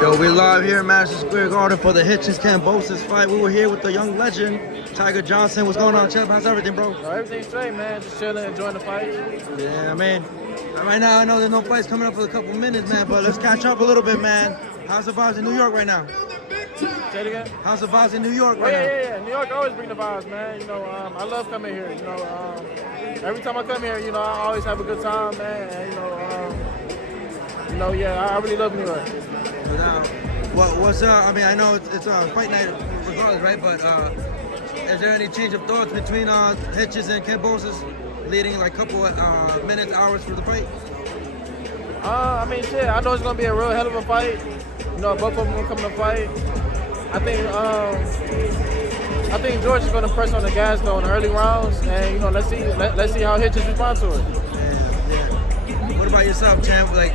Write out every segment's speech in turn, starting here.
Yo, we live here at Madison Square Garden for the Hitchens-Kambosos fight. We were here with the young legend, Tiger Johnson. What's going on, Chip? How's everything, bro? Everything's straight, man. Just chilling, enjoying the fight. Yeah, man. Right now, I know there's no fights coming up for a couple minutes, man, but let's catch up a little bit, man. How's the vibes in New York right now? Say it again? How's the vibes in New York right now? Yeah. New York always bring the vibes, man. You know, I love coming here. You know, every time I come here, you know, I always have a good time, man. And, I really love New York. But now, what's up? I mean, I know it's fight night regardless, right? But is there any change of thoughts between Hitchens and Kambosos leading like a couple minutes, hours for the fight? I mean, shit, I know it's gonna be a real hell of a fight. You know, both of them will come to fight. I think George is gonna press on the gas though in the early rounds, and you know, let's see how Hitchens respond to it. Yeah. What about yourself, champ? Like,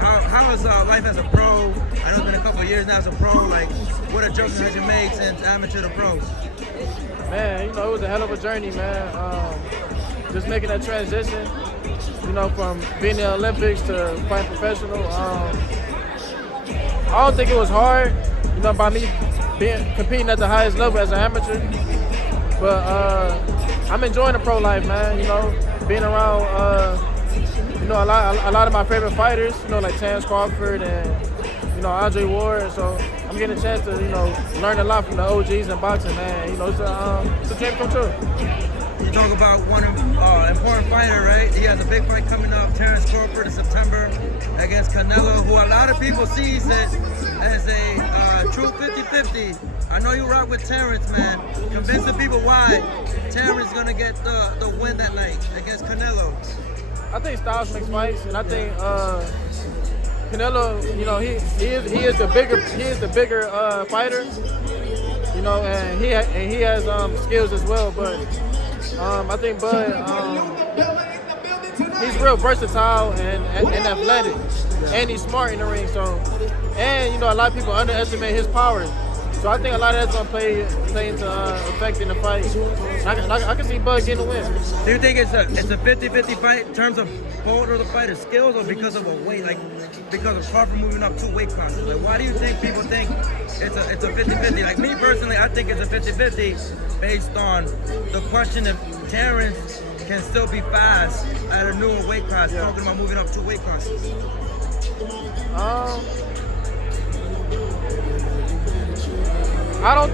how is life as a pro? I know it's been a couple of years now as a pro. Like, what adjustments have you made since amateur to pros? Man, you know, it was a hell of a journey, man. Just making that transition, you know, from being in the Olympics to fighting professional. I don't think it was hard, you know, by me competing at the highest level as an amateur. But I'm enjoying the pro life, man. You know, being around, you know, a lot of my favorite fighters, you know, like Crawford and, you know, Andre Ward. So I'm getting a chance to, you know, learn a lot from the OGs in boxing, man. You know, it's a dream come true. You talk about one important fighter, right? He has a big fight coming up, Crawford in September against Canelo, who a lot of people sees it as a true 50-50. I know you rock with Terrence, man. Convince the people why Terrence is gonna get the win that night against Canelo. I think styles makes fights, and I think Canelo, you know, he is the bigger fighter, you know, and he has skills as well, but. I think Bud, he's real versatile and athletic, and he's smart in the ring. So, and you know, a lot of people underestimate his powers. So I think a lot of that's gonna play into affecting the fight. I can see Bud getting a win. Do you think it's a 50-50 fight in terms of both of the fighters' skills, or because of a weight, like because of Crawford moving up 2 weight classes? Like, why do you think people think it's a 50-50? Like me personally, I think it's a 50-50 based on the question if Terrence can still be fast at a newer weight class. Yeah. Talking about moving up 2 weight classes. I don't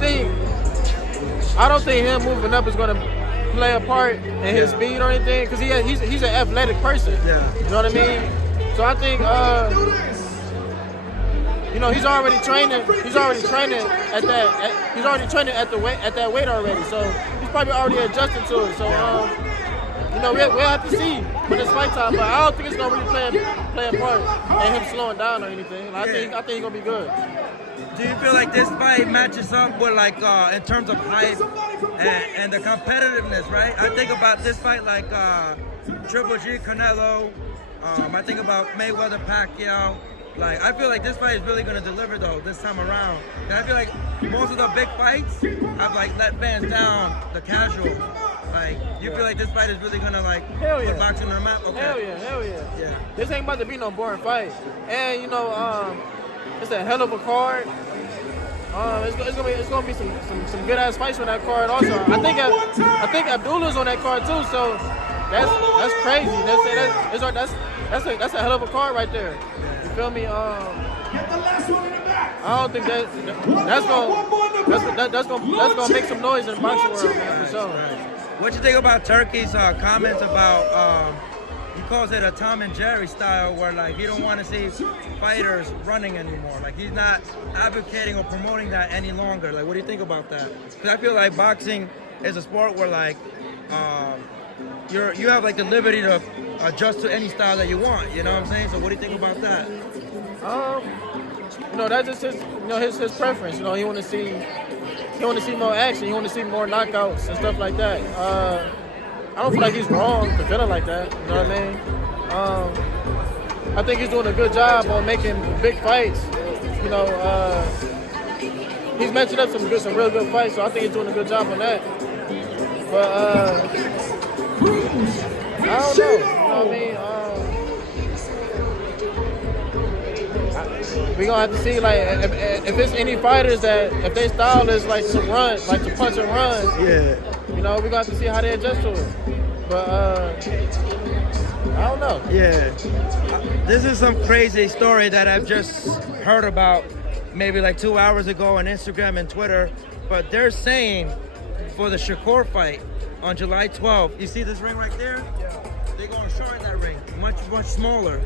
think him moving up is gonna play a part in his speed or anything, because he's an athletic person. Yeah. You know what I mean? So I think you know, he's already training at that weight already. So he's probably already adjusted to it. So you know, we'll have to see when it's fight time. But I don't think it's gonna really play a part in him slowing down or anything. Like, I think he's gonna be good. Do you feel like this fight matches up with, like, in terms of height and the competitiveness, right? I think about this fight like Triple G, Canelo. I think about Mayweather, Pacquiao. Like, I feel like this fight is really going to deliver, though, this time around. And I feel like most of the big fights have, like, let fans down, the casual. Like, you feel like this fight is really going to, like, put boxing on the map? Okay. Hell yeah. This ain't about to be no boring fight. And, you know, it's a hell of a card. It's gonna be some good ass fights on that card also. I think Abdullah's on that card too. So that's crazy. That's a hell of a card right there. You feel me? I don't think that's gonna make some noise in the boxing world, man, for sure. What you think about Turkey's comments about? He calls it a Tom and Jerry style, where like he don't want to see fighters running anymore. Like, he's not advocating or promoting that any longer. Like, what do you think about that? Because I feel like boxing is a sport where like you have like the liberty to adjust to any style that you want. You know what I'm saying? So what do you think about that? You know, that's just his preference. You know, he want to see more action. He want to see more knockouts and stuff like that. I don't feel like he's wrong for feeling like that. You know what I mean? I think he's doing a good job on making big fights. You know, he's matching up some real good fights, so I think he's doing a good job on that. But I don't know. You know what I mean? we gonna have to see like if it's any fighters that if their style is like to run, like to punch and run. Yeah. You know, we gonna have to see how they adjust to it. But I don't know. Yeah. This is some crazy story that I've just heard about maybe like 2 hours ago on Instagram and Twitter. But they're saying for the Shakur fight on July 12th, you see this ring right there? Yeah. They're going to shorten that ring, much smaller.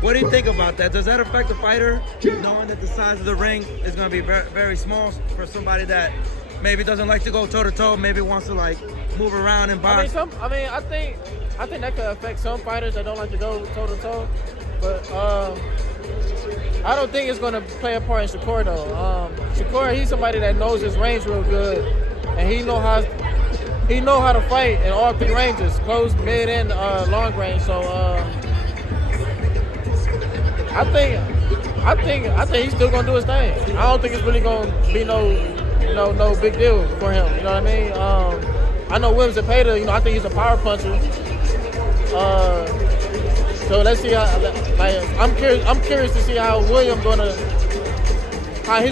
What do you think about that? Does that affect the fighter, knowing that the size of the ring is going to be very, very small for somebody that maybe doesn't like to go toe-to-toe, maybe wants to like move around and box? I think that could affect some fighters that don't like to go toe-to-toe. But I don't think it's going to play a part in Shakur, though. Shakur, he's somebody that knows his range real good, and he know how to fight in all three ranges, close, mid, and long range. So I think he's still gonna do his thing. I don't think it's really gonna be no big deal for him. You know what I mean? I know Williams Zepeda. You know, I think he's a power puncher. So let's see how. Like, I'm curious to see how he's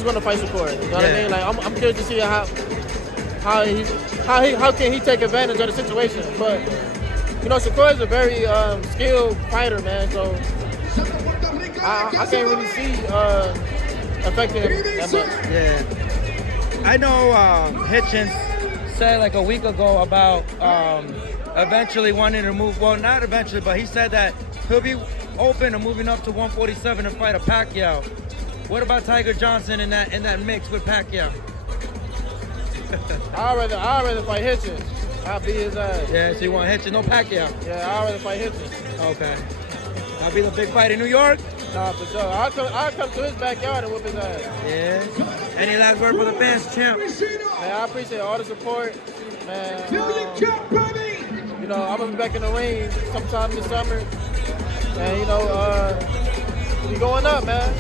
gonna fight Shakur. You know what I mean? Like, I'm curious to see how can he take advantage of the situation. But you know, Shakur is a very skilled fighter, man. So I can't really see affecting him that much. Yeah. I know Hitchens said like a week ago about eventually wanting to move. Well, not eventually, but he said that he'll be open to moving up to 147 and fight a Pacquiao. What about Tiger Johnson in that mix with Pacquiao? I'd rather fight Hitchens. I'll beat his ass. Yeah, so you want Hitchens, no Pacquiao? Yeah, I'd rather fight Hitchens. Okay. That'll be the big fight in New York? Nah, for sure. I'll come to his backyard and whoop his ass. Yeah. Any last word for the fans, champ? Man, I appreciate all the support. Man, you know, I'm gonna be back in the ring sometime this summer. And you know, we going up, man.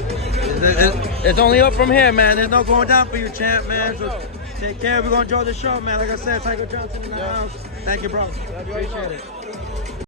It's only up from here, man. There's no going down for you, champ, man. So take care. We're gonna enjoy the show, man. Like I said, Tiger Johnson in the house. Thank you, bro. Appreciate it.